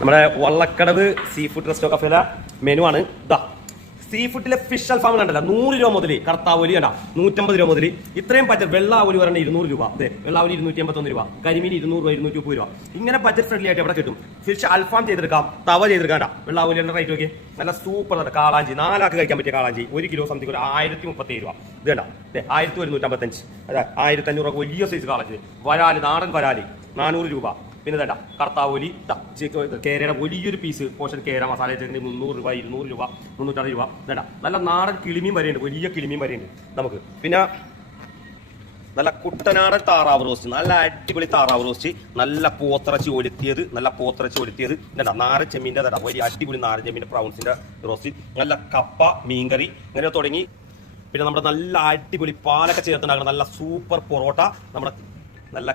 നമ്മുടെ Vallakkadavu seafood resto കഫേല menu ആണ് ഇതാ. സീ ഫുഡിലെ ഫിഷ് അൽഫാം കണ്ടല്ല 100 രൂപ മുതൽ കർത്താവലി കണ്ട 150 രൂപ മുതൽ ഇത്രയും ബഡ്ജറ്റ്. വെള്ളാവലി പറഞ്ഞാൽ 200 രൂപ, അതെ വെള്ളാവലി 281 രൂപ, കരിമീൻ 200 രൂപ 230 രൂപ. ഇങ്ങനെ ബഡ്ജറ്റ് ഫ്രണ്ട്ലി ആയിട്ട് ഇവിടെ കിട്ടും. ഫിഷ് അൽഫാം ചെയ്തെടുക്കാം, തവ ചെയ്തെടുക്കാം. വെള്ളാവലിയുടെ റേറ്റ് നോക്കി നല്ല സൂപ്പർ കാളാഞ്ചി, 4 ആൾക്ക് കഴിക്കാൻ പറ്റിയ കാളാഞ്ചി 1 കിലോ സംതിങ് ഒരു 1037 രൂപ. ഇത് കണ്ട 1155, അതെ 1500 രൂപ വലിയ സൈസ് കാളാഞ്ചി. വരാല്, നാടൻ വരാല് 400 രൂപ. പിന്നെ വേണ്ട കർത്താവലി കേരയുടെ വലിയൊരു പീസ് പോർഷൻ കേര മസാല 300 രൂപ 200 രൂപ 360 രൂപ. വേണ്ട നല്ല നാടൻ കിളിമീൻ വരെയുണ്ട്, വലിയ കിളിമീൻ വരെയുണ്ട് നമുക്ക്. പിന്നെ നല്ല കുട്ടനാടൻ താറാവ് റോസ്റ്റ്, നല്ല അടിപൊളി താറാവ് റോസ്റ്റ്, നല്ല പോത്തിറച്ചി ഒലുത്തിയത്, വേണ്ട നാരൻ ചെമ്മീൻ്റെ വലിയ അടിപൊളി നാരൻ ചെമ്മീൻ്റെ പ്രൗൺസിന്റെ റോസ്റ്റ്, നല്ല കപ്പ മീൻകറി ഇങ്ങനെ തുടങ്ങി. പിന്നെ നമ്മുടെ നല്ല അടിപൊളി പാലൊക്കെ ചേർത്തുണ്ടാക്കുന്ന നല്ല സൂപ്പർ പൊറോട്ട, നമ്മുടെ നല്ല